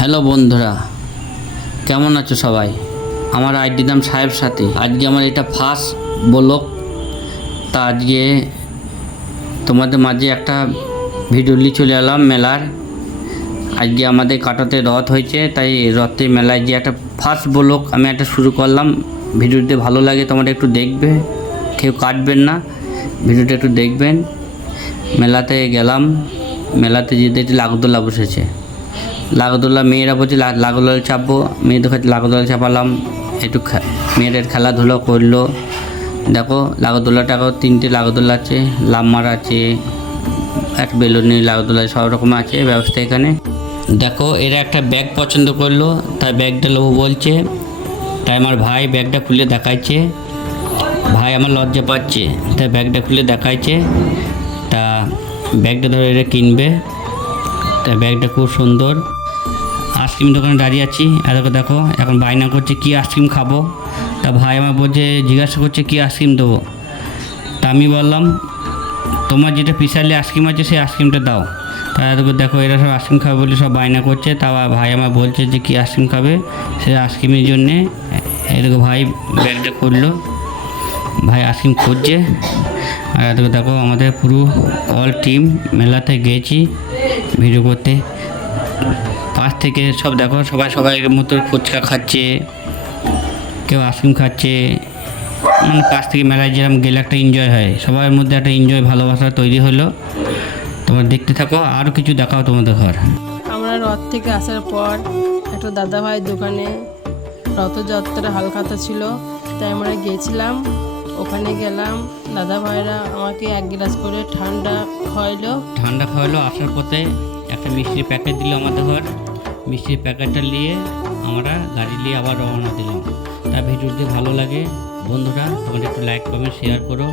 Hello বন্ধুরা, কেমন আছো সবাই? আমার আইডি নাম সাহেব সাথী। আজকে আমার এটা ফার্স্ট ব্লক তা আজকে তোমাদের মাঝে একটা ভিডিও নিয়ে চলে এলাম মেলার। আজকে আমাদের কাটাতে রথ হয়েছে, তাই রথে মেলায় যে একটা ফার্স্ট ব্লক আমি একটা শুরু করলাম। ভিডিওতে ভালো লাগে তোমরা একটু দেখবে, কেউ কাটবেন না, ভিডিওটা একটু দেখবেন। মেলাতে গেলাম, মেলাতে যেতে যেতে লাগদোলা বসেছে। লাগদোলা মেয়েরা বলছে, লা- লাগদোলা চাপবো। মেয়েদের কাছে লাগদোলা চাপালাম। একটু মেয়েদের খেলাধুলো করল। দেখো লাগদোলাটাকেও তিনটে লাগদোলা আছে, লাম্মার আছে, এক বেলুনি লাগদোলা সব রকম আছে, ব্যবস্থা এখানে। দেখো, এরা একটা ব্যাগ পছন্দ করল, তাই ব্যাগটা লোবো বলছে। তাই আমার ভাই ব্যাগটা খুলে দেখাচ্ছে ভাই আমার লজ্জা পাচ্ছে, তাই ব্যাগটা খুলে দেখাচ্ছে তা ব্যাগটা ধরে এরা কিনবে। তা ব্যাগটা খুব সুন্দর। আইসক্রিম দোকানে দাঁড়িয়ে আছি। এদেরকে দেখো এখন বায়না করছে, কি আইসক্রিম খাব? তা ভাই আমার বলছে, জিজ্ঞাসা করছে, কি আইসক্রিম দেবো? তা আমি বললাম, তোমার যেটা পিসালি আইসক্রিম আছে, সেই আইসক্রিমটা দাও। তা এদেরকে দেখো এরা সব আইসক্রিম খাবে বলে সব বায়না করছে। তা ভাই আমার বলছে যে, কি আইসক্রিম খাবে সেই আইসক্রিমের জন্যে। এদিকে ভাই ব্যাগটা করল ভাই আইসক্রিম খুঁজছে। আর এদিকে দেখো আমাদের পুরো অল টিম মেলাতে গেছি ভিডিও করতে। পাশ থেকে সব দেখো সবাই সবাই মতো ফুচকা খাচ্ছে কেউ আইসক্রিম খাচ্ছে। মানে পাশ থেকে মেলায় যেরকম গেলে একটা এনজয় হয়। সবার মধ্যে একটা এনজয় ভালোবাসা তৈরি হলো। তোমরা দেখতে থাকো আরও কিছু দেখাও তোমাদের ঘর। আমরা রথ থেকে আসার পর একটা দাদাভাই দোকানে রথযাত্রা হালখাতা ছিল। তাই আমরা গিয়েছিলাম ওখানে গেলাম। দাদা ভাইরা আমাকে এক গ্লাস করে ঠান্ডা খাওয়াইলো। ঠান্ডা খাওয়ালো আসার পথে একটা মিষ্টির প্যাকেট দিল আমাদের ঘর। মিষ্টির প্যাকেটটা নিয়ে আমরা গাড়ি নিয়ে আবার রওনা দিলাম। তা ভিডিওটি ভালো লাগে, বন্ধুরা তোমরা একটু লাইক কমেন্ট শেয়ার করো।